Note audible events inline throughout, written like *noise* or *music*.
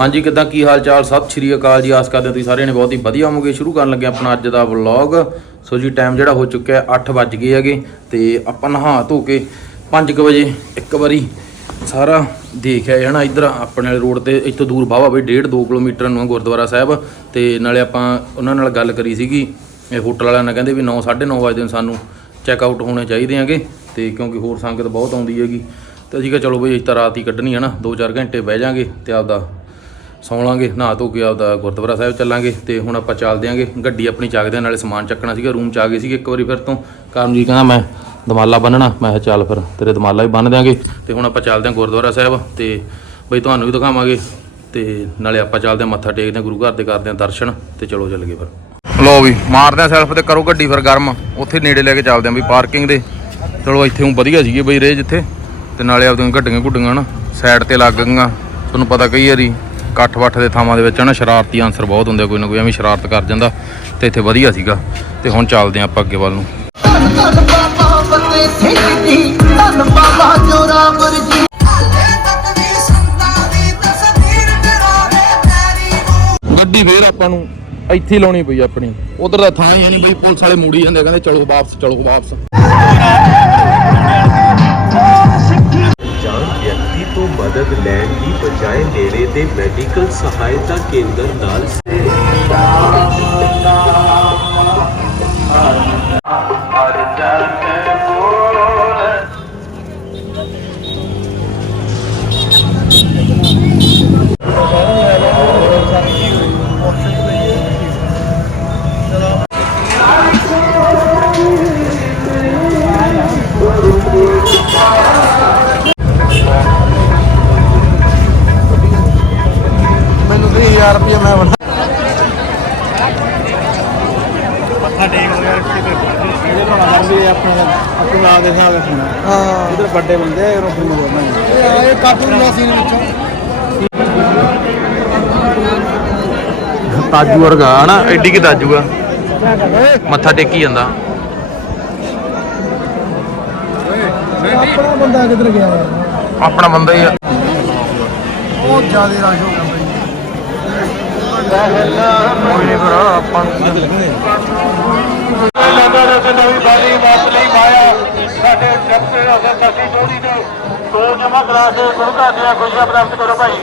ਹਾਂਜੀ, ਕਿੱਦਾਂ, ਕੀ ਹਾਲ ਚਾਲ ਸਤਿ ਸ਼੍ਰੀ ਅਕਾਲ ਜੀ। ਆਸ ਕਰਦੇ ਹਾਂ ਤੁਸੀਂ ਸਾਰਿਆਂ ਨੇ ਬਹੁਤ ਹੀ ਵਧੀਆ ਹੋਵੋਗੇ। ਸ਼ੁਰੂ ਕਰਨ ਲੱਗੇ ਆਪਣਾ ਅੱਜ ਦਾ ਵਲੌਗ ਸੋ ਜੀ ਟਾਈਮ ਜਿਹੜਾ ਹੋ ਚੁੱਕਿਆ ਹੈ 8 ਵੱਜ ਗਏ ਹੈਗੇ ਤੇ ਆਪਾਂ ਨਹਾ ਧੋ ਕੇ 5 ਵਜੇ ਇੱਕ ਵਾਰੀ ਸਾਰਾ ਦੇਖਿਆ ਹੈ ਨਾ ਇੱਧਰ, ਆਪਣੇ ਵਾਲੇ ਰੋਡ ਤੇ ਇੱਥੋਂ ਦੂਰ ਬਾਵਾ ਬਈ 1.5 2 ਕਿਲੋਮੀਟਰ ਨੂੰ ਹੈ ਗੁਰਦੁਆਰਾ ਸਾਹਿਬ। ਤੇ ਨਾਲੇ ਆਪਾਂ ਉਹਨਾਂ ਨਾਲ ਗੱਲ ਕਰੀ ਸੀਗੀ। ਇਹ ਹੋਟਲ ਵਾਲਿਆਂ ਨੇ ਕਹਿੰਦੇ ਵੀ 9 9:30 ਵਜੇ ਨੂੰ ਸਾਨੂੰ ਚੈੱਕ ਆਊਟ ਹੋਣੇ ਚਾਹੀਦੇ ਹੈਗੇ। ਤੇ ਕਿਉਂਕਿ ਹੋਰ ਸੰਗਤ ਬਹੁਤ ਆਉਂਦੀ ਹੈਗੀ। ਤੇ ਅਸੀਂ ਕਿਹਾ ਚਲੋ ਬਈ, ਅਸੀਂ ਤਾਂ ਰਾਤ ਹੀ ਕੱਢਣੀ ਹੈ ਨਾ 2-4 ਘੰਟੇ ਬਹਿ ਜਾਾਂਗੇ ਤੇ ਆਪਦਾ ਸੌਂ ਲਾਂਗੇ ਨਹਾ ਧੋ ਕੇ ਆਪਦਾ ਗੁਰਦੁਆਰਾ ਸਾਹਿਬ ਚੱਲਾਂਗੇ ਤੇ ਹੁਣ ਆਪਾਂ ਚੱਲਦੇ ਆਂਗੇ ਗੱਡੀ ਆਪਣੀ ਚੱਕਦੇ ਆਂ, ਨਾਲੇ ਸਮਾਨ ਚੱਕਣਾ ਸੀਗਾ ਰੂਮ ਚ ਆ ਗਏ ਸੀਗੇ ਇੱਕ ਵਾਰੀ ਫਿਰ ਤੋਂ। ਕਰਮਜੀਤ ਕਹਿੰਦਾ ਮੈਂ ਦਮਾਲਾ ਬੰਨਣਾ। ਮੈਂ ਕਿਹਾ ਚੱਲ ਫਿਰ ਤੇਰੇ ਦਮਾਲਾ ਵੀ ਬੰਨ ਦਿਆਂਗੇ। ਤੇ ਹੁਣ ਆਪਾਂ ਚੱਲਦੇ ਆਂ ਗੁਰਦੁਆਰਾ ਸਾਹਿਬ ਤੇ ਬਈ ਤੁਹਾਨੂੰ ਵੀ ਦਿਖਾਵਾਂਗੇ ਤੇ ਨਾਲੇ ਆਪਾਂ ਚੱਲਦੇ ਆਂ ਮੱਥਾ ਟੇਕਦੇ ਆਂ ਗੁਰੂ ਘਰ ਦੇ ਕਰਦੇ ਆਂ ਦਰਸ਼ਨ ਤੇ ਚਲੋ ਚੱਲ ਗਏ ਫਿਰ। ਲੋ ਵੀ ਮਾਰਦੇ ਆਂ ਸੈਲਫ ਤੇ ਕਰੋ ਗੱਡੀ ਫਿਰ ਗਰਮ। ਉੱਥੇ ਨੇੜੇ ਲੈ ਕੇ ਚੱਲਦੇ ਆਂ ਵੀ ਪਾਰਕਿੰਗ ਦੇ। ਚਲੋ ਇੱਥੇ ਹੁਣ ਵਧੀਆ ਸੀਗੇ ਬਈ ਰੇ ਜਿੱਥੇ। ਤੇ ਨਾਲੇ ਆਪਦੀਆਂ ਗੱਡੀਆਂ ਗੁੱਡੀਆਂ ਨਾ ਸਾਈਡ ਤੇ ਲੱਗ ਗਈਆਂ। ਤੁਹਾਨੂੰ ਪਤਾ ਕਈ ਵਾਰੀ ਇਕੱਠ ਵੱਠ ਦੇ ਥਾਵਾਂ ਦੇ ਵਿੱਚ ਨਾ ਸ਼ਰਾਰਤੀ ਆਨਸਰ ਬਹੁਤ ਹੁੰਦੇ ਆ, ਕੋਈ ਨਾ ਕੋਈ ਐਵੇਂ ਸ਼ਰਾਰਤ ਕਰ ਜਾਂਦਾ ਤੇ ਇੱਥੇ ਵਧੀਆ ਸੀਗਾ। ਤੇ ਹੁਣ ਚੱਲਦੇ ਆਂ ਆਪਾਂ ਅੱਗੇ ਵੱਲ ਨੂੰ। ਗੱਡੀ ਫੇਰ ਆਪਾਂ ਨੂੰ ਇੱਥੇ ਲਾਉਣੀ ਪਈ ਆਪਣੀ। ਉਧਰ ਦਾ ਥਾਂ ਹੀ ਨਹੀਂ ਬਈ ਪੁਲਿਸ ਵਾਲੇ ਮੂੜੀ ਜਾਂਦੇ ਕਹਿੰਦੇ ਚਲੋ ਵਾਪਸ ਚਲੋ ਵਾਪਸ। ਮਦਦ ਲੈਣ ਦੀ ਬਜਾਏ ਨੇੜੇ ਦੇ ਮੈਡੀਕਲ ਸਹਾਇਤਾ ਕੇਂਦਰ ਨਾਲ ਇਹ ਕਾਰਟੂਨ ਦਾ ਸੀਨ ਵਿੱਚ ਤਾਜੂ ਵਰਗਾ ਹਨਾ? ਐਡੀ ਕਿ ਤਾਜੂ ਆ? ਮੱਥਾ ਟੇਕੀ ਜਾਂਦਾ। ਆਪਣਾ ਬੰਦਾ ਕਿੱਧਰ ਗਿਆ? ਯਾਰ? ਆਪਣਾ ਬੰਦਾ ਹੀ ਆ। ਬਹੁਤ ਜ਼ਿਆਦਾ ਰਸ਼ ਹੋ ਗਿਆ ਬਈ। ਕੋਈ ਨਹੀਂ ਫਿਰ ਆਪਾਂ ਨੂੰ ਨਗਰ ਤੇ ਨਵੀਂ ਬਾਣੀ ਵਾਸਲੀ ਮਾਇਆ ਸਾਡੇ ਡਾਕਟਰ ਹਸਨ ਸਸੀ ਚੋਰੀ ਨੇ ਦੋ ਜਮਾ ਕਰਾ ਕੇ ਗੁਰੂ ਘਰ ਦੀਆਂ ਖੁਸ਼ੀਆਂ ਪ੍ਰਾਪਤ ਕਰੋ ਭਾਈ।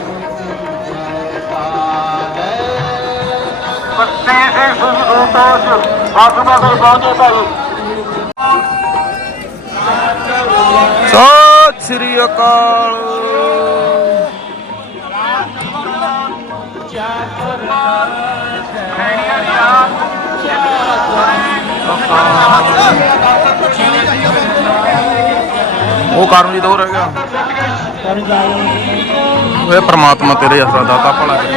ਪੱਤੀ ਸਿੰਘ ਸੁਖੂ ਤੋਂ ਬਾਸੂਮਾ ਕੋਲ ਪਹੁੰਚੇ ਭਾਈ। ਸਤਿ ਸ੍ਰੀ ਅਕਾਲ। ਉਹ ਕਰਮਜੀਤ ਜੀ ਦੋ ਰਹਿ ਗਿਆ ਓਏ ਪ੍ਰਮਾਤਮਾ ਤੇਰੇ ਅਸਰਾ ਦਾਤਾ ਭਲਾ ਕਰੇ।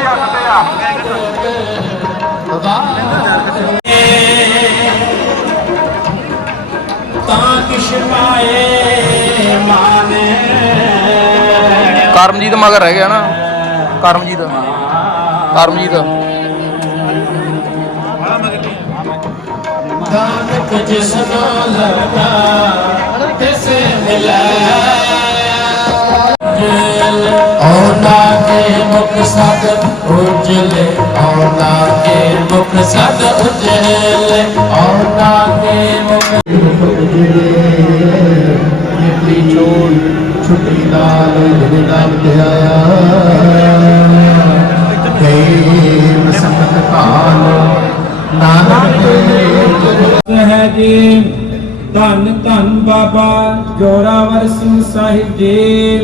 ਕਰਮਜੀਤ ਮਗਰ ਰਹਿ ਗਿਆ ਨਾ। ਕਰਮਜੀਤ। ਕਰਮਜੀਤ। ਜਿਸ ਨੂੰ ਲਗਾ ਤਿਸ ਮਿਲੈ ਔਨਾ ਕੇ ਮੁਖ ਸਦ ਉਜਲੇ ਔਨਾ ਕੇ ਮੁਖ ਸਦ ਉਜਲੇ ਔਨਾ ਕੇ ਮੁਖ ਨਿਤੀ ਚੋੜ ਛੁੱਟੀ ਨਾਲ ਜਿਹੜਾ ਧਿਆਇਆ ਕਈ ਸੰਗਤ ਕਾਲ ਨਾਨਕ ਤੇ ਹੈ ਜੀ ਧੰਨ ਧੰਨ ਬਾਬਾ ਜੋਰਾਵਰ ਸਿੰਘ ਸਾਹਿਬ ਜੀ।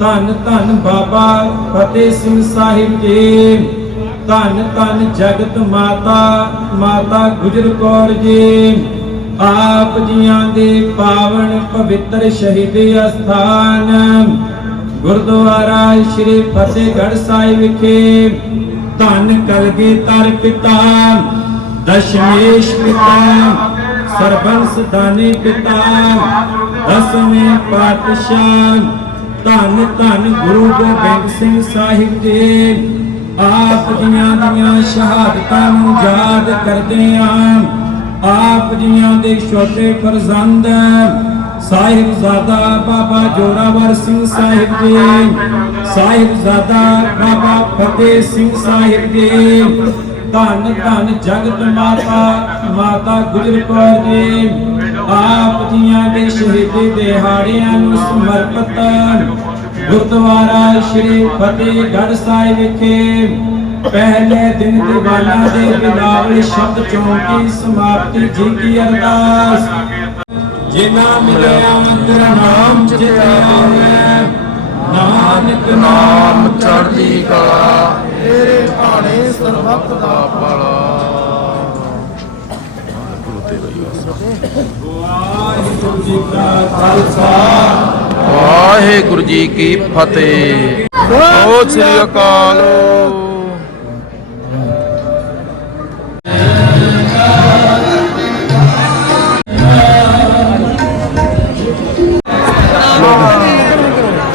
ਧੰਨ ਧੰਨ ਬਾਬਾ ਫਤਿਹ ਸਿੰਘ ਸਾਹਿਬ ਜੀ। ਧੰਨ ਧੰਨ ਜਗਤ ਮਾਤਾ ਮਾਤਾ ਗੁਜਰ ਕੌਰ ਜੀ। ਆਪ ਜੀਆਂ ਦੇ ਪਾਵਨ ਪਵਿੱਤਰ ਸ਼ਹੀਦੀ ਅਸਥਾਨ। ਗੁਰਦੁਆਰਾ ਸ੍ਰੀ ਫਤਿਹਗੜ੍ਹ ਸਾਹਿਬ ਵਿਖੇ ਧੰਨ ਕਲਗੀਧਰ ਪਿਤਾ, ਦਸ਼ਮੇਸ਼ ਪਿਤਾ ਸਰਬੰਸ ਦਾਨੀ ਪਿਤਾ, ਦਸਵੇਂ ਪਾਤਸ਼ਾਹ, ਧੰਨ ਧੰਨ ਗੁਰੂ ਗੋਬਿੰਦ ਸਿੰਘ ਸਾਹਿਬ ਜੀ। ਆਪ ਜੀਆਂ ਦੀਆਂ ਸ਼ਹਾਦਤਾਂ ਨੂੰ ਯਾਦ ਕਰਦੇ ਆਂ। ਆਪ ਜੀਆਂ ਦੇ ਛੋਟੇ ਫਰਜ਼ੰਦ, ਸਾਹਿਬਜ਼ਾਦਾ ਬਾਬਾ ਜੋਰਾਵਰ ਸਿੰਘ ਸਾਹਿਬ ਜੀ। ਸਾਹਿਬਜ਼ਾਦਾ ਬਾਬਾ ਫਤਿਹ ਸਿੰਘ ਸਾਹਿਬ ਜੀ। ਧੰਨ ਧੰਨ ਜਗਤ ਮਾਤਾ ਮਾਤਾ ਗੁਜਰ ਕੌਰ ਜੀ। ਆਪ ਜੀਆਂ ਦੇ ਸ਼ਹੀਦੀ ਦਿਹਾੜਿਆਂ ਨੂੰ ਸਮਰਪਿਤ ਗੁਰਦੁਆਰਾ ਸ਼੍ਰੀ ਫਤਿਹਗੜ੍ਹ ਸਾਹਿਬ ਵਿਖੇ ਪਹਿਲੇ ਦਿਨ ਦੀਵਾਨਾਂ ਦੇ ਬਿਲਾਵਲ ਸ਼ਬਦ ਚੌਂਕੀ ਸਮਾਪਤੀ ਜੀ ਕੀ ਅਰਦਾਸ। ਜਿਨਾ ਮਿਲਿਆ ਤੇਰਾ ਨਾਮ ਚਿਤ ਨਾਨਕ ਨਾਮ ਚੜ੍ਹਦੀ ਕਲਾ। ਤੇਰੇ ਭਾਣੇ ਸਰਬੱਤ ਦਾ ਵਾਹਿਗੁਰੂ ਜੀ ਕਾ ਖਾਲਸਾ ਵਾਹਿਗੁਰੂ ਜੀ ਕੀ ਫਤਿਹ। ਓ ਸ੍ਰੀ ਅਕਾਲ।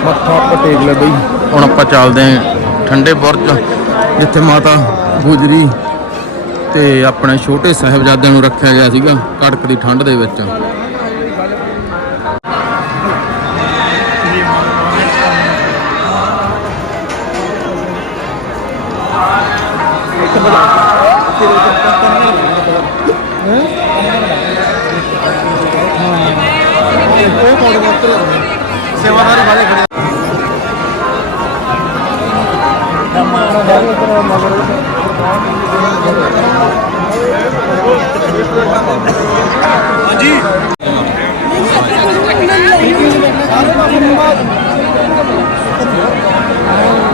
ਮੱਥਾ ਆਪਾਂ ਟੇਕ ਲਿਆ ਬਈ। ਹੁਣ ਆਪਾਂ ਚੱਲਦੇ ਆਂ ਠੰਡੇ ਬੁਰਜ। ਜਿੱਥੇ ਮਾਤਾ ਗੁਜਰੀ ਤੇ ਆਪਣੇ ਛੋਟੇ ਸਾਹਿਬਜ਼ਾਦਿਆਂ ਨੂੰ ਰੱਖਿਆ ਗਿਆ ਸੀਗਾ ਕੜਕ ਦੀ ਠੰਡ ਦੇ ਵਿੱਚ। ਉਹ ਵਾਲੇ ਖੜੇ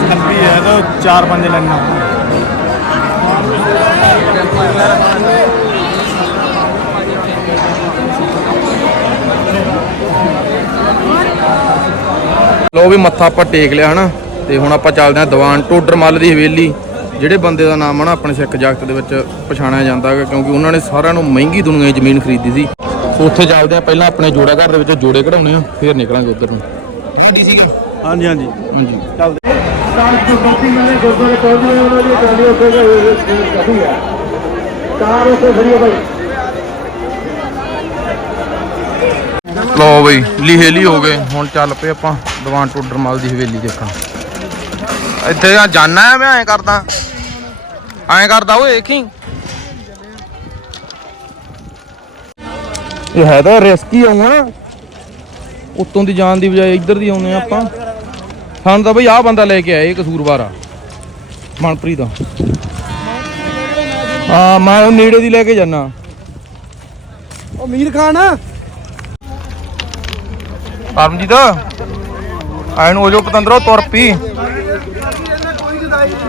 ਲੰਬੀ ਹੈ ਤਾਂ ਚਾਰ ਪੰਜ ਲਾਈਨਾਂ ਲੋ ਵੀ ਮੱਥਾ ਆਪਾਂ ਟੇਕ ਲਿਆ ਹਨਾ। ਤੇ ਹੁਣ ਆਪਾਂ ਚੱਲਦੇ ਹਾਂ ਦੀਵਾਨ ਟੋਡਰ ਮੱਲ ਦੀ ਹਵੇਲੀ। ਜਿਹੜੇ ਬੰਦੇ ਦਾ ਨਾਮ ਹਨਾ ਆਪਣੇ ਸਿੱਖ ਜਗਤ ਦੇ ਵਿੱਚ ਪਛਾਣਿਆ ਜਾਂਦਾ ਹੈ ਕਿਉਂਕਿ ਉਹਨਾਂ ਨੇ ਸਾਰਿਆਂ ਨੂੰ ਮਹਿੰਗੀ ਦੁਨੀਆ 'ਚ ਜ਼ਮੀਨ ਖਰੀਦੀ ਸੀ। ਉੱਥੇ ਚੱਲਦੇ ਆ ਪਹਿਲਾਂ ਆਪਣੇ ਜੋੜਾ ਘਰ ਦੇ ਵਿੱਚ ਜੋੜੇ ਕਢਾਉਣੇ ਆ ਫਿਰ ਨਿਕਲਾਂਗੇ ਉਧਰ ਨੂੰ। ਗੱਡੀ ਸੀਗਾ? ਹਾਂਜੀ ਹਾਂਜੀ। ਹਾਂਜੀ। ਲੋ ਬਈ ਲਿਹੇਲੀ ਹੋ ਗਏ ਹੁਣ ਚੱਲ ਪਏ ਆਪਾਂ ਦੀਵਾਨ ਟੋਡਰ ਮੱਲ ਦੀ ਹਵੇਲੀ ਦੇਖਣ। ਇੱਥੇ ਆ ਜਾਣਾ ਮੈਂ ਐਂ ਕਰਦਾ। ਐਂ ਕਰਦਾ ਓਏ ਦੇਖੀ। ਇਹ ਹੈ ਤਾਂ ਰਿਸਕੀ ਆਉਣਾ ਉੱਤੋਂ ਦੀ ਜਾਣ ਦੀ ਬਜਾਏ ਇੱਧਰ ਦੀ ਆਉਨੇ ਆ ਆਪਾਂ। ਸਾਨੂੰ ਤਾਂ ਬਈ ਆਹ ਬੰਦਾ ਲੈ ਕੇ ਆਇਆ ਇਹ ਕਸੂਰਵਾਰ ਆ। ਮਨਪ੍ਰੀਤ ਦਾ ਹਾਂ ਮੈਂ ਉਹ ਨੇੜੇ ਦੀ ਲੈ ਕੇ ਜਾਣਾ ਉਹ ਮੀਰ ਖਾਨ। ਪਰਮਜੀਤ ਐਨ ਹੋ ਜੋ ਪਤੰਦਰੋ ਤੁਰ ਪੀ।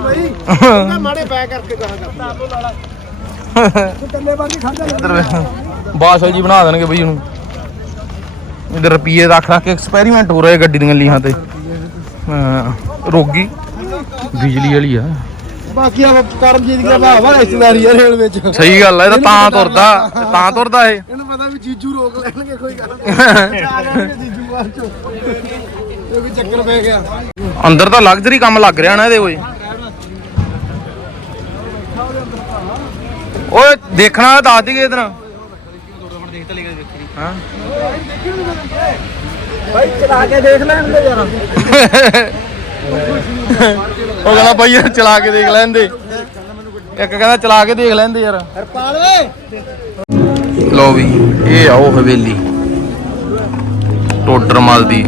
ਮਾੜੇ ਪੈ ਕਰਕੇ ਬਾਕੀ ਬਾਸਲ ਜੀ ਬਣਾ ਦੇਣਗੇ ਬਈ ਉਹਨੂੰ। ਇਧਰ ਰੁਪਈਏ ਰੱਖ ਰੱਖ ਕੇ ਐਕਸਪੈਰੀਮੈਂਟ ਹੋ ਰਹੇ ਗੱਡੀ ਦੀਆਂ ਲੀਹਾਂ ਤੇ। ਹਾਂ, ਰੋਗੀ ਬਿਜਲੀ ਵਾਲੀ ਆ। ਬਾਕੀ ਆ ਕਰਮਜੀਤ ਦਾ ਭਾਵਾ ਰਿਸ਼ਤੇਦਾਰੀ ਆ ਰੇਲ ਵਿੱਚ। ਸਹੀ ਗੱਲ ਆ ਇਹ ਤਾਂ ਤਾਂ ਤੁਰਦਾ ਤਾਂ ਤੁਰਦਾ ਇਹ। ਇਹਨੂੰ ਪਤਾ ਵੀ ਜੀਜੂ ਰੋਕ ਲੈਣਗੇ ਕੋਈ ਗੱਲ ਨਹੀਂ। *laughs* ਆ ਜਾਣਗੇ ਜੀਜੂ ਬਾਅਦ ਚੋਂ। ਇਹ ਵੀ ਚੱਕਰ ਪੈ ਗਿਆ। ਅੰਦਰ ਤਾਂ ਲਗਜ਼ਰੀ ਕੰਮ ਲੱਗ ਰਿਹਾ ਨਾ ਇਹਦੇ ਓਏ ਓਏ ਦੇਖਣਾ ਦੱਸ ਦੀ ਇਧਰ। ਹਾਂ। ਭਾਈ ਚਲਾ ਕੇ ਦੇਖ ਲੈਣ ਦੇ ਯਾਰ। ਉਹ ਕਹਿੰਦਾ ਯਾਰ ਚਲਾ ਕੇ ਦੇਖ ਲੈਂਦੇ ਇੱਕ ਕਹਿੰਦਾ ਚਲਾ ਕੇ ਦੇਖ ਲੈਂਦੇ ਯਾਰ। ਹਰਪਾਲ ਵੇ ਲੋ ਵੀ ਇਹ ਆ ਉਹ ਹਵੇਲੀ। ਟੋਡਰਮਲ ਦੀ।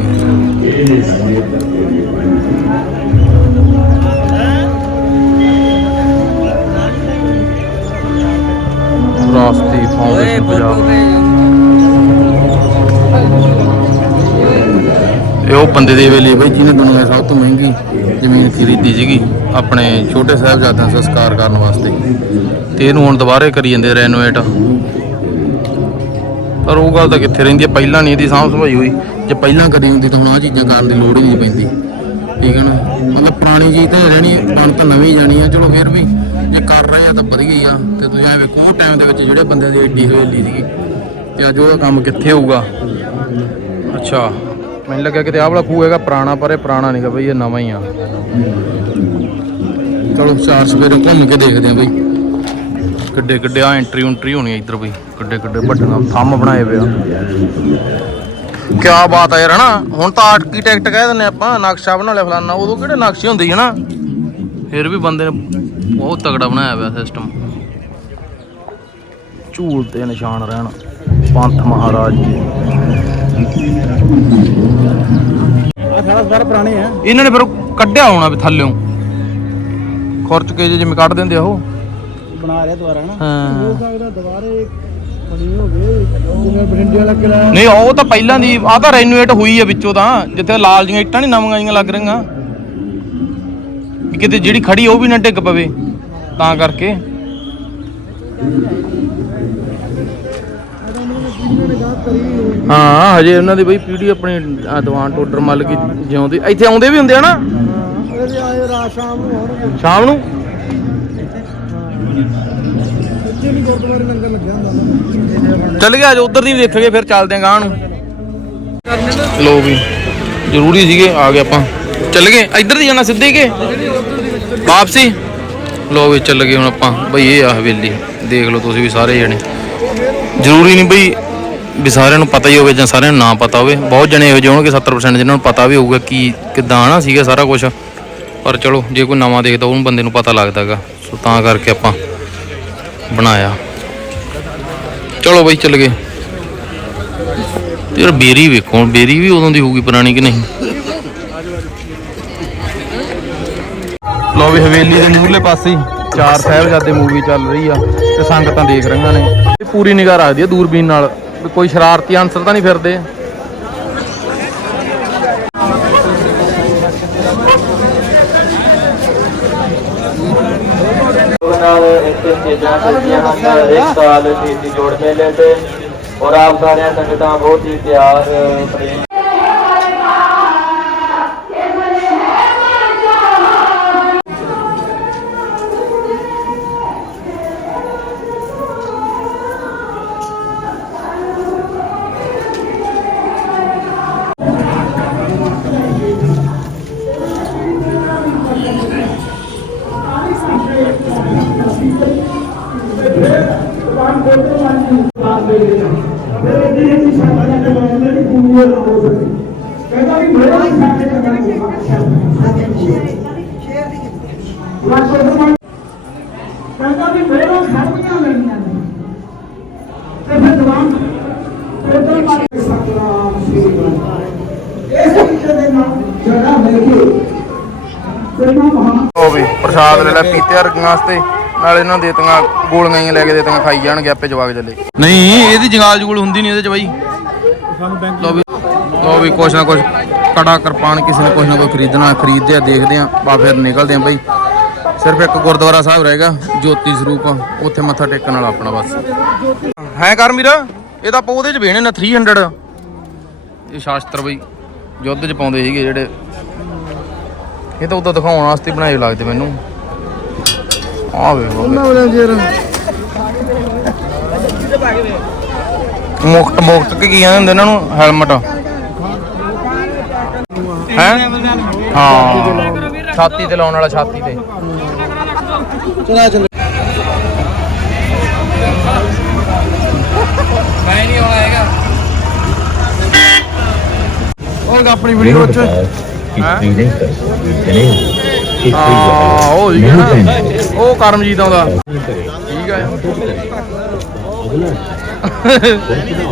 ਇਹ ਉਹ ਬੰਦੇ ਦੀ ਹਵੇਲੀ ਬਈ ਜਿਹਨੇ ਦੁਨੀਆ ਸਭ ਤੋਂ ਮਹਿੰਗੀ ਜ਼ਮੀਨ ਖਰੀਦੀ ਸੀਗੀ ਆਪਣੇ ਛੋਟੇ ਸਾਹਿਬਜ਼ਾਦਿਆਂ ਸੰਸਕਾਰ ਕਰਨ ਵਾਸਤੇ। ਤੇ ਇਹਨੂੰ ਹੁਣ ਦੁਬਾਰੇ ਕਰੀ ਜਾਂਦੇ ਰੈਨੋਵੇਟ ਪਰ ਉਹ ਗੱਲ ਤਾਂ ਕਿੱਥੇ ਰਹਿੰਦੀ ਹੈ ਪਹਿਲਾਂ ਨਹੀਂ ਇਹਦੀ ਸਾਂਭ ਸੰਭਾਈ ਹੋਈ। ਜੇ ਪਹਿਲਾਂ ਕਰੀ ਹੁੰਦੀ ਤਾਂ ਹੁਣ ਆ ਚੀਜ਼ਾਂ ਕਰਨ ਦੀ ਲੋੜ ਹੀ ਨਹੀਂ ਪੈਂਦੀ। ਠੀਕ ਹੈ ਨਾ? ਮਤਲਬ ਪੁਰਾਣੀ ਚੀਜ਼ ਤਾਂ ਰਹਿਣੀ ਹੈ, ਬਣ ਤਾਂ ਨਵੀਂ ਜਾਣੀ ਆ ਚਲੋ ਫਿਰ ਵੀ ਜੇ ਕਰ ਰਹੇ ਆ ਤਾਂ ਵਧੀਆ ਹੀ ਆ, ਤੇ ਤੁਸੀਂ ਐਂ ਵੇਖੋ, ਉਹ ਟਾਈਮ ਦੇ ਵਿੱਚ ਜਿਹੜੇ ਬੰਦਿਆਂ ਦੀ ਏਡੀ ਹਵੇਲੀ ਸੀਗੀ, ਤੇ ਅੱਜ ਉਹਦਾ ਕੰਮ ਕਿੱਥੇ ਹੋਊਗਾ? ਅੱਛਾ। ਮੈਨੂੰ ਲੱਗਿਆ ਕਿਤੇ ਆਹ ਵਾਲਾ ਖੂਹ ਹੈਗਾ, ਪੁਰਾਣਾ, ਪਰ ਇਹ ਪੁਰਾਣਾ ਨਹੀਂਗਾ ਬਈ, ਇਹ ਨਵਾਂ ਹੀ ਆ। ਚਲੋ, ਚਾਰ ਸਵੇਰੇ ਘੁੰਮ ਕੇ ਦੇਖਦੇ ਆ ਬਈ। ਕਿੱਡੇ ਕਿੱਡੇ ਆ ਐਂਟਰੀ ਉਂਟਰੀ ਹੋਣੀ ਇੱਧਰ ਬਈ ਕਿੱਡੇ ਕਿੱਡੇ ਵੱਡੀਆਂ ਥੰਮ ਬਣਾਏ ਪਿਆ ਆ। ਕਿਆ ਬਾਤ ਆ ਯਾਰ, ਹਨਾ? ਹੁਣ ਤਾਂ ਆਰਕੀਟੈਕਟ ਕਹਿ ਦਿੰਦੇ ਆਪਾਂ, ਨਕਸ਼ਾ ਬਣਾ ਲਿਆ ਫਲਾਨਾ, ਉਦੋਂ ਕਿਹੜੇ ਨਕਸ਼ੇ ਹੁੰਦੇ ਸੀ, ਹਨਾ? ਫਿਰ ਵੀ ਬੰਦੇ ਨੇ ਬਹੁਤ ਤਗੜਾ ਬਣਾਇਆ ਹੋਇਆ ਸਿਸਟਮ ਝੂਲ ਤੇ ਨਿਸ਼ਾਨ ਰਹਿਣ ਪੰਥ ਮਹਾਰਾਜ ਜੀ। ਆ ਸਾਰਾ ਸਾਰਾ ਪੁਰਾਣੇ ਆ ਇਹਨਾਂ ਨੇ ਫਿਰ ਕੱਢਿਆ ਹੋਣਾ ਵੀ ਥੱਲਿਓਂ। ਖੁਰਚ ਕੇ ਜੇ ਜਿਵੇਂ ਕੱਢ ਦਿੰਦੇ ਆ ਉਹ। ਬਣਾ ਰਿਹਾ ਦੁਬਾਰਾ ਨਾ। ਹਾਂ। ਸਕਦਾ ਦੁਬਾਰੇ ਨਹੀਂ ਉਹ ਤਾਂ ਪਹਿਲਾਂ ਦੀ ਆ ਤਾਂ ਰੈਨੋਵੇਟ ਹੋਈ ਆ ਵਿੱਚੋਂ ਤਾਂ ਜਿੱਥੇ ਲਾਲ ਜੀਆਂ ਇੱਟਾਂ ਨਹੀਂ ਨਵੀਆਂ ਜੀਆਂ ਲੱਗ ਰਹੀਆਂ। ਵੀ ਕਿਤੇ ਜਿਹੜੀ ਖੜੀ ਉਹ ਵੀ ਨਾ ਡਿੱਗ ਪਵੇ। ਤਾਂ ਕਰਕੇ। ਹਾਂ, ਹਜੇ ਉਹਨਾਂ ਦੀ ਬਈ ਪੀੜੀ ਆਪਣੀ ਦੀਵਾਨ ਟੋਡਰ ਮੱਲ ਕੀ ਜਿਉਂਦੀ। ਇੱਥੇ ਆਉਂਦੇ ਵੀ ਹੁੰਦੇ ਆ ਨਾ? ਸ਼ਾਮ ਨੂੰ? ਚੱਲ ਗਿਆ, ਅੱਜ ਉਧਰ ਦੀ ਵੀ ਦੇਖਾਂਗੇ, ਫਿਰ ਚੱਲਦੇ ਆਂ ਗਾਂ ਨੂੰ। ਲੋ ਵੀ, ਜ਼ਰੂਰੀ ਸੀਗੇ, ਆ ਗਏ ਆਪਾਂ। ਚੱਲ ਗਏ? ਇੱਧਰ ਦੀ ਜਾਣਾ ਸਿੱਧੇ ਕੇ? ਵਾਪਸੀ? ਲੋ ਵੀ ਚੱਲ ਗਏ ਹੁਣ ਆਪਾਂ। ਬਈ ਇਹ ਆ ਹਵੇਲੀ। ਦੇਖ ਲਓ ਤੁਸੀਂ ਵੀ ਸਾਰੇ ਜਣੇ। ਜ਼ਰੂਰੀ ਨਹੀਂ ਬਈ ਵੀ ਸਾਰਿਆਂ ਨੂੰ ਪਤਾ ਹੀ ਹੋਵੇ ਜਾਂ ਸਾਰਿਆਂ ਨੂੰ ਨਾ ਪਤਾ ਹੋਵੇ। ਬਹੁਤ ਜਣੇ ਇਹੋ ਜਿਹੇ ਹੋਣਗੇ 70% ਜਿਨ੍ਹਾਂ ਨੂੰ ਪਤਾ ਵੀ ਹੋਊਗਾ ਕੀ ਕਿਦਾਂ ਨਾ ਸੀਗਾ ਸਾਰਾ ਕੁਝ ਪਰ ਚਲੋ, ਜੇ ਕੋਈ ਨਵਾਂ ਦੇਖਦਾ, ਉਹਨੂੰ ਬੰਦੇ ਨੂੰ ਪਤਾ ਲੱਗਦਾਗਾ। ਸੋ ਤਾਂ ਕਰਕੇ ਆਪਾਂ ਬਣਾਇਆ। ਚਲੋ ਬਈ ਚੱਲ ਗਏ। ਯਾਰ ਬੇਰੀ ਵੇਖੋ ਬੇਰੀ ਵੀ ਉਦੋਂ ਦੀ ਹੋਊਗੀ ਪੁਰਾਣੀ ਕਿ ਨਹੀਂ? ਲੋ ਵੀ ਹਵੇਲੀ ਦੇ ਮੂਹਰਲੇ ਪਾਸੇ ਹੀ ਚਾਰ ਸਾਹਿਬਜ਼ਾਦੇ ਮੂਵੀ ਚੱਲ ਰਹੀ ਆ ਤੇ ਸੰਗਤਾਂ ਦੇਖ ਰਹੀਆਂ ਨੇ। ਇਹ ਪੂਰੀ ਨਿਗਾਹ ਰੱਖਦੀ ਆ ਦੂਰਬੀਨ ਨਾਲ। ਕੋਈ ਸ਼ਰਾਰਤੀ ਅਨਸਰ ਤਾਂ ਨਹੀਂ ਫਿਰਦੇ। ਨਾਲ ਇੱਥੇ ਸਟੇਜਾਂ ਸਜੀਆਂ ਹਨ, ਹਰੇਕ ਸਾਲ ਸ਼ਹੀਦੀ ਜੋੜ ਮੇਲੇ ਤੇ। ਔਰ ਆਪ ਸਾਰੀਆਂ ਸੰਗਤਾਂ ਬਹੁਤ ਹੀ ਪਿਆਰ, ਪ੍ਰੇਮ ਉਹ ਵੀ ਪ੍ਰਸ਼ਾਦ ਲੈ ਲੈ, ਪੀਤੇ ਰੰਗਾਂ ਵਾਸਤੇ। ਨਾਲ ਇਹਨਾਂ ਦੇ ਦਿੱਤੀਆਂ, ਗੋਲੀਆਂ ਹੀ ਲੈ ਕੇ ਦੇ ਦਿੱਤੀਆਂ, ਖਾਈ ਜਾਣਗੇ ਆਪੇ ਜਵਾਕ ਚੱਲੇ। ਨਹੀਂ, ਇਹਦੀ ਜੰਗਾਲ ਜੁਗਲ ਹੁੰਦੀ ਨਹੀਂ ਇਹਦੇ ਚ ਬਾਈ। ਲੋ ਵੀ ਲੋ ਵੀ ਕੁਛ ਨਾ ਕੁਛ, ਕੜਾ ਕਿਰਪਾਨ ਕਿਸੇ ਨੇ ਕੁਛ ਨਾ ਕੁਛ ਖਰੀਦਣਾ, ਖਰੀਦਦੇ ਆ, ਦੇਖਦੇ ਆ ਬਾ ਫਿਰ ਨਿਕਲਦੇ ਆ ਬਾਈ। ਸਿਰਫ ਇੱਕ ਗੁਰਦੁਆਰਾ ਸਾਹਿਬ ਰਹੇਗਾ ਜੋਤੀ ਸਰੂਪ, ਉੱਥੇ ਮੱਥਾ ਟੇਕਣ ਵਾਲਾ ਆਪਣਾ ਬਸ। ਹੈ ਕਰ ਵੀਰ ਇਹ ਤਾਂ ਆਪਾਂ ਉਹਦੇ ਚ ਵੇਣੇ ਨਾ 300 ਇਹ ਸ਼ਾਸਤਰ ਬਈ, ਯੁੱਧ ਚ ਪਾਉਂਦੇ ਸੀਗੇ ਜਿਹੜੇ ਇਹ ਤਾਂ ਉਦੋਂ ਦਿਖਾਉਣ ਵਾਸਤੇ ਬਣਾਏ ਲੱਗਦੇ ਮੈਨੂੰ। ਆ ਵੇ ਵਾਲੇ ਜੇਰ ਮੁਕਟ ਮੁਕਟ ਕੀ ਕੀ ਕਹਿੰਦੇ ਹੁੰਦੇ ਇਹਨਾਂ ਨੂੰ? ਹੈਲਮਟ ਹੈ? ਹਾਂ। ਛਾਤੀ ਤੇ ਲਾਉਣ ਵਾਲਾ ਛਾਤੀ ਤੇ। ਚਲਾ ਚੱਲ। ਮੈਂ ਨਹੀਂ ਆਉਣਾ ਹੈਗਾ। ਉਹ ਆਪਣੀ ਵੀਡੀਓ ਵਿੱਚ ਹਾਂ? ਉਹ ਹੀ। ਹੈ ਨਾ। ਉਹ ਕਰਮਜੀਤ ਆਉਂਦਾ। ਠੀਕ ਆ।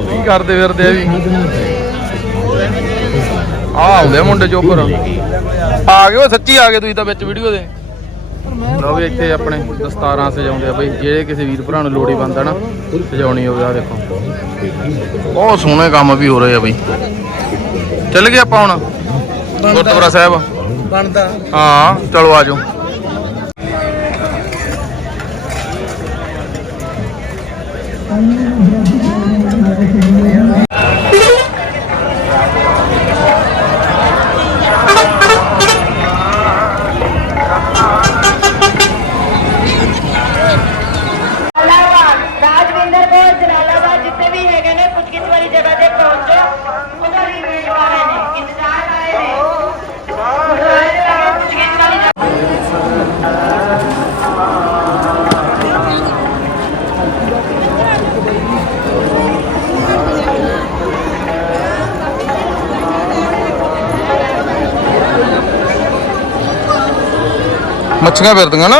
ਕੀ ਕਰਦੇ ਫਿਰਦੇ ਆ ਵੀ ਆ ਆਉਂਦੇ ਮੁੰਡੇ ਚੋਪਰ ਆ ਗਏ ਉਹ ਸੱਚੀ ਆ ਗਏ ਤੁਸੀਂ ਤਾਂ ਵਿੱਚ ਵੀਡੀਓ ਦੇ। ਲਓ ਵੀ ਇੱਥੇ ਆਪਣੇ ਦਸਤਾਰਾਂ ਸਜਾਉਂਦੇ ਆ ਬਈ। ਜਿਹੜੇ ਕਿਸੇ ਵੀਰ ਭਰਾ ਨੂੰ ਲੋੜੀ ਬੰਦਾ ਨਾ ਸਜਾਉਣੀ ਹੋਵੇ ਆ ਦੇਖੋ। ਬਹੁਤ ਸੋਹਣੇ ਕੰਮ ਵੀ ਹੋ ਰਹੇ ਆ ਬਈ। ਚੱਲ ਗਏ ਆਪਾਂ ਹੁਣ। ਗੁਰਦੁਆਰਾ ਸਾਹਿਬ। ਬਣਦਾ। ਹਾਂ ਚਲੋ ਆਜੋ ਜਲਾਲਾਬਾਦ ਰਾਜਵਿੰਦਰ ਕੋਲ ਜਲਾਲਾਬਾਦ ਜਿੱਥੇ ਵੀ ਹੈਗੇ ਨੇ ਪੁੱਛਗਿੱਛ ਵਾਲੀ ਜਗ੍ਹਾ ਤੇ ਪਹੁੰਚੋ ਉਹਨਾਂ ਦੀ ਵੇਟ ਕਰ ਰਹੇ ਨੇ ਇੰਤਜ਼ਾਰ ਕਰ ਰਹੇ ਨੇ ਗੁਰਦੁਆਰੇ ਦੇ ਲਾਗੇ ਪੁੱਛਗਿੱਛ ਵਾਲੀ ਜਗ੍ਹਾ ਮੱਛੀਆਂ ਫਿਰਦੀਆਂ ਨਾ।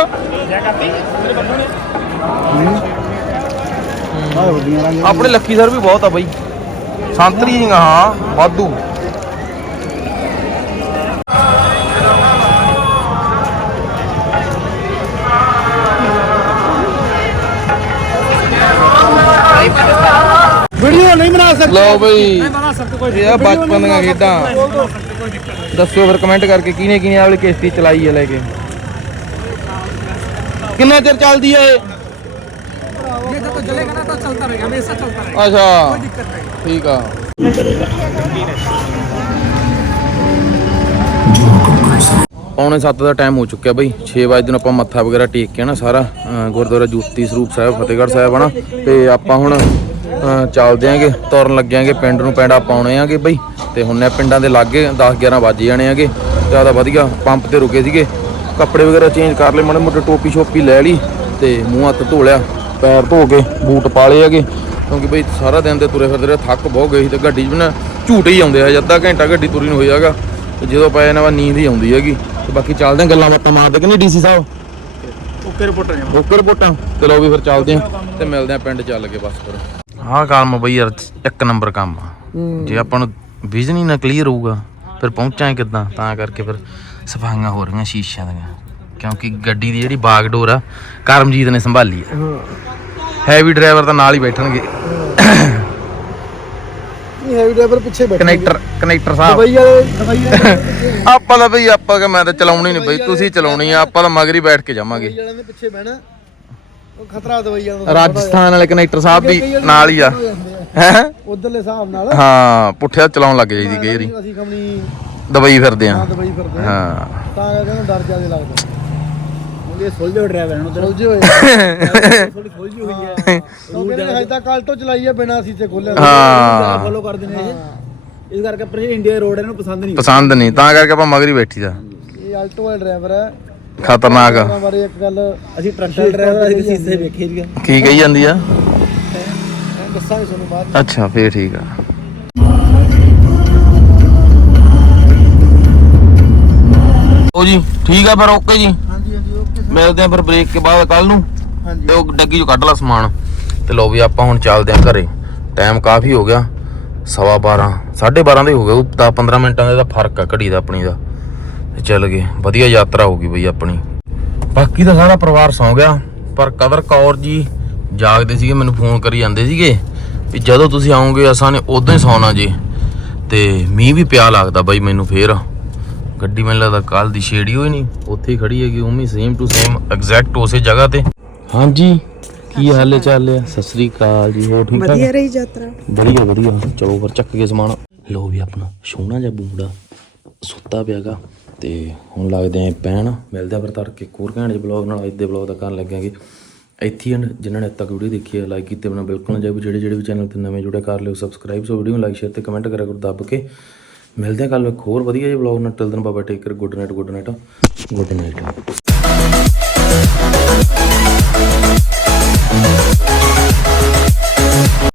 ਆਪਣੇ ਲੱਕੀ ਸਰ ਵੀ ਬਹੁਤ ਆ ਬਾਈ। ਸੰਤਰੀ ਜੀਆਂ ਹਾਂ ਵਾਧੂ। ਵੀਡੀਓ ਨਹੀਂ ਬਣਾ ਸਕਦੇ। ਲਓ ਬਈ ਇਹ ਆ ਬਚਪਨ ਦੀਆਂ ਖੇਡਾਂ। ਦੱਸਿਓ ਫਿਰ ਕਮੈਂਟ ਕਰਕੇ ਕਿਹਨੇ ਕਿਹਨੇ ਆਹ ਵਾਲੀ ਕਿਸ਼ਤੀ ਚਲਾਈ ਹੈ ਲੈ ਕੇ। ਕਿੰਨਾ ਚਿਰ ਚੱਲਦੀ ਹੈ ਇਹ ये जब तो जलेगा ना तो चलता रहेगा हमेशा चलता रहेगा ਅੱਛਾ दिक्कत नहीं ਠੀਕ ਆ ਪੌਣੇ 7 ਦਾ ਟਾਈਮ ਹੋ ਚੁੱਕਿਆ ਬਈ 6 ਵਜੇ ਨੂੰ ਆਪਾਂ ਮੱਥਾ ਵਗੈਰਾ ਟੇਕ ਕੇ ਨਾ ਸਾਰਾ ਅ, ਗੁਰਦੁਆਰਾ ਜੋਤੀ ਸਰੂਪ ਸਾਹਿਬ ਫਤਿਹਗੜ੍ਹ ਸਾਹਿਬ ਹਨਾ ਤੇ ਆਪਾਂ ਹੁਣ ਅ, ਚੱਲਦੇ ਆਂਗੇ ਤੁਰਨ ਲੱਗਿਆਂਗੇ ਪਿੰਡ ਨੂੰ ਪੈਂਡਾ ਪਾਉਣੇ ਆਂਗੇ ਬਈ ਤੇ ਹੁਣ ਪਿੰਡਾਂ ਦੇ ਲਾਗੇ 10 11 ਵਜੇ ਜਾਣੇ ਆਂਗੇ ਜਿਆਦਾ ਵਧੀਆ ਪੰਪ ਤੇ ਰੁਕੇ ਸੀਗੇ ਕੱਪੜੇ ਵਗੈਰਾ ਚੇਂਜ ਕਰ ਲਏ ਮਾੜੇ ਮੋਟੇ ਟੋਪੀ ਸ਼ੋਪੀ ਲੈ ਲਈ ਤੇ ਮੂੰਹ ਹੱਥ ਧੋ ਲਿਆ ਪੈਰ ਧੋ ਕੇ ਬੂਟ ਪਾ ਲਏ ਹੈਗੇ। ਕਿਉਂਕਿ ਬਈ ਸਾਰਾ ਦਿਨ ਤੇ ਤੁਰੇ ਫਿਰਦੇ ਰਹੇ ਥੱਕ ਬਹੁਤ ਗਏ ਤੇ ਗੱਡੀ 'ਚ ਨਾ ਝੂਟੇ ਹੀ ਆਉਂਦੇ ਆ ਅੱਧਾ ਘੰਟਾ ਗੱਡੀ ਤੁਰੀ ਨੂੰ ਹੋ ਜਾਗਾ ਤੇ ਜਦੋਂ ਪਏ ਨਾ ਨੀਂਦ ਹੀ ਆਉਂਦੀ ਹੈਗੀ। ਤੇ ਬਾਕੀ ਚੱਲਦੇ ਗੱਲਾਂ ਬਾਤਾਂ ਮਾਰਦੇ ਕਿ ਨਹੀਂ ਡੀਸੀ ਸਾਹਿਬ? ਓਕੇ ਰਿਪੋਰਟਾਂ ਜਾਵਾਂ ਓਕੇ ਰਿਪੋਰਟਾਂ ਤੇ ਵੀ ਫਿਰ ਚੱਲਦੇ ਆ ਤੇ ਮਿਲਦੇ ਆ ਪਿੰਡ ਚੱਲ ਕੇ ਬਸ ਫਿਰ। ਆਹ ਕੰਮ ਬਈ ਯਾਰ ਇੱਕ ਨੰਬਰ ਕੰਮ ਜੇ ਆਪਾਂ ਨੂੰ ਵਿਜ਼ਨ ਹੀ ਨਾ ਕਲੀਅਰ ਹੋਊਗਾ ਫਿਰ ਪਹੁੰਚਾਂ ਕਿਦਾਂ? ਤਾਂ ਕਰਕੇ ਫਿਰ ਸਫਾਈਆਂ ਹੋ ਰਹੀਆਂ ਸ਼ੀਸ਼ਿਆਂ ਦੀਆਂ। ਕਿਉਂਕਿ ਗੱਡੀ ਦੀ ਜਿਹੜੀ ਬਾਗਡੋਰ ਆ ਕਰਮਜੀਤ ਨੇ ਸੰਭਾਲੀ ਆ। ਹੈਵੀ ਡਰਾਈਵਰ ਤਾਂ ਨਾਲ ਹੀ ਬੈਠਣਗੇ। ਇਹ ਹੈਵੀ ਡਰਾਈਵਰ ਪਿੱਛੇ ਬੈਠੇ ਕਨੈਕਟਰ ਕਨੈਕਟਰ ਸਾਹਿਬ। ਦਵਾਈ ਵਾਲੇ ਦਵਾਈ ਵਾਲੇ ਆਪਾਂ ਤਾਂ ਬਈ ਆਪਾਂ ਕਿ ਮੈਂ ਤਾਂ ਚਲਾਉਣੀ ਨਹੀਂ ਬਈ ਤੁਸੀਂ ਚਲਾਉਣੀ ਆ ਆਪਾਂ ਤਾਂ ਮਗਰ ਬੈਠ ਕੇ ਜਾਵਾਂਗੇ। ਵਾਲਿਆਂ ਦੇ ਪਿੱਛੇ ਬਹਿਣਾ ਉਹ ਖਤਰਾ ਰਾਜਸਥਾਨ ਵਾਲੇ ਕਨੈਕਟਰ ਸਾਹਿਬ ਵੀ ਨਾਲ ਹੀ ਆ। ਹੈ ਉਧਰਲੇ ਹਿਸਾਬ ਨਾਲ। ਹਾਂ ਪੁੱਠਿਆ ਚਲਾਉਣ ਲੱਗ ਜਾਈਦੀ ਕਈ ਵਾਰੀ। ਅਸੀਂ ਕਮਣੀ ਦਵਾਈ ਫਿਰਦੇ ਆ। ਹਾਂ ਤਾਂ ਕਰਕੇ ਉਹਨੂੰ ਡਰ ਜ਼ਿਆਦਾ ਲੱਗਦਾ। ਉਹਦੇ ਸੁਲਝੇ ਡਰਾਈਵਰ ਨੂੰ ਸੁਲਝੇ ਹੋਏ *laughs* ਥੋੜੀ ਸੁਲਝੀ ਹੋਈ ਹੈ। ਉਹ ਕਹਿੰਦੇ ਹਜੇ ਤੱਕ ਕੱਲ ਤੋਂ ਚਲਾਈ ਹੈ ਬਿਨਾ ਸੀਸੇ ਖੋਲੇ ਹਾਂ। ਫੋਲੋ ਕਰਦੇ ਨੇ ਇਹ। ਇਸ ਕਰਕੇ ਆਪਣੇ ਇੰਡੀਆ ਰੋਡ ਇਹਨੂੰ ਪਸੰਦ ਨਹੀਂ। ਪਸੰਦ ਨਹੀਂ। ਤਾਂ ਕਰਕੇ ਆਪਾਂ ਮਗਰੀ ਬੈਠੀ ਦਾ ਡਰਾਈਵਰ ਖਤਰਨਾਕ ਅੱਛਾ ਫੇਰ ਠੀਕ ਆ। ਉਹ ਜੀ ਠੀਕ ਆ ਫਿਰ ਓਕੇ ਜੀ। ਹਾਂਜੀ ਹਾਂਜੀ ਓਕੇ ਮਿਲਦੇ ਆ ਫਿਰ ਬ੍ਰੇਕ ਕੇ ਬਾਅਦ ਕੱਲ ਨੂੰ। ਹਾਂਜੀ। ਤੇ ਉਹ ਡੱਗੀ ਚੋਂ ਕੱਢ ਲਾ ਸਮਾਨ। ਤੇ ਲੋ ਵੀ ਆਪਾਂ ਹੁਣ ਚੱਲਦੇ ਆ ਘਰੇ। ਟਾਈਮ ਕਾਫੀ ਹੋ ਗਿਆ। ਸਵਾ 12 12:30 ਦੇ ਹੋ ਗਏ। 10 15 ਮਿੰਟਾਂ ਦਾ ਫ਼ਰਕ ਆ ਘੜੀ ਦਾ ਆਪਣੀ ਦਾ। ਤੇ ਚੱਲ ਗਏ। ਵਧੀਆ ਯਾਤਰਾ ਹੋ ਗਈ ਬਈ ਆਪਣੀ। ਬਾਕੀ ਤਾਂ ਸਾਰਾ ਪਰਿਵਾਰ ਸੌਂ ਗਿਆ। ਪਰ ਕਦਰ ਕੌਰ ਜੀ ਜਾਗਦੇ ਸੀਗੇ ਮੈਨੂੰ ਫੋਨ ਕਰੀ ਜਾਂਦੇ ਸੀਗੇ ਵੀ ਜਦੋਂ ਤੁਸੀਂ ਆਓਗੇ ਅਸਾਂ ਨੇ ਉਦੋਂ ਹੀ ਸੌਣਾ ਜੀ। ਤੇ ਮੀਂਹ ਵੀ ਪਿਆ ਲੱਗਦਾ ਬਾਈ ਮੈਨੂੰ ਫੇਰ। ਗੱਡੀ ਮੈਨੂੰ ਲੱਗਦਾ ਕੱਲ ਦੀ ਛੇੜੀ ਹੋਈ ਨਹੀਂ ਉੱਥੇ ਹੀ ਖੜੀ ਹੈਗੀ ਉਮੀ ਸੇਮ ਟੂ ਸੇਮ ਐਗਜ਼ੈਕਟ ਉਸੇ ਜਗ੍ਹਾ ਤੇ। ਹਾਂਜੀ ਕੀ ਹਾਲੇ ਚੱਲ ਰਿਹਾ ਸਤਿ ਸ੍ਰੀ ਅਕਾਲ ਜੀ ਹੋ ਠੀਕ ਠਾਕ? ਵਧੀਆ ਰਹੀ ਯਾਤਰਾ? ਵਧੀਆ ਵਧੀਆ। ਚਲੋ ਫਿਰ ਚੱਕ ਕੇ ਸਮਾਨ। ਲੋ ਵੀ ਆਪਣਾ ਸੋਹਣਾ ਜਿਹਾ ਬੂੜਾ ਸੁੱਤਾ ਪਿਆਗਾ ਤੇ ਹੁਣ ਲੱਗਦੇ ਆਂ ਪੈਣ। ਮਿਲਦੇ ਆ ਫਿਰ ਤੜਕੇ ਇੱਕ ਹੋਰ ਘੈਂਟ ਜਿਹੇ ਬਲੌਗ ਨਾਲ ਅੱਜ ਦੇ ਬਲੌਗ ਦਾ ਕਰਨ ਲੱਗਾਂਗੇ ਇੱਥੇ ਹੀ ਹਨ ਜਿਨ੍ਹਾਂ ਨੇ ਤੱਕ ਵੀਡੀਓ ਦੇਖੀ ਹੈ ਲਾਈਕ ਕੀਤੇ ਬਿਨਾ ਬਿਲਕੁਲ ਨਾ ਜਾਓ ਜਿਹੜੇ ਜਿਹੜੇ ਵੀ ਚੈਨਲ ਤੇ ਨਵੇਂ ਜੁੜੇ ਕਰ ਲਿਓ ਸਬਸਕ੍ਰਾਈਬ ਸੋ ਵੀਡੀਓ ਨੂੰ ਲਾਈਕ ਸ਼ੇਅਰ ਤੇ ਕਮੈਂਟ ਕਰਿਆ ਕਰੋ ਦੱਬ ਕੇ। ਮਿਲਦੇ ਹਾਂ ਕੱਲ ਇੱਕ ਹੋਰ ਵਧੀਆ ਜਿਹੇ ਬਲੌਗ ਨਾਲ। ਟਿਲ ਦਿਨ ਬਾਬਾ take care good night good night good night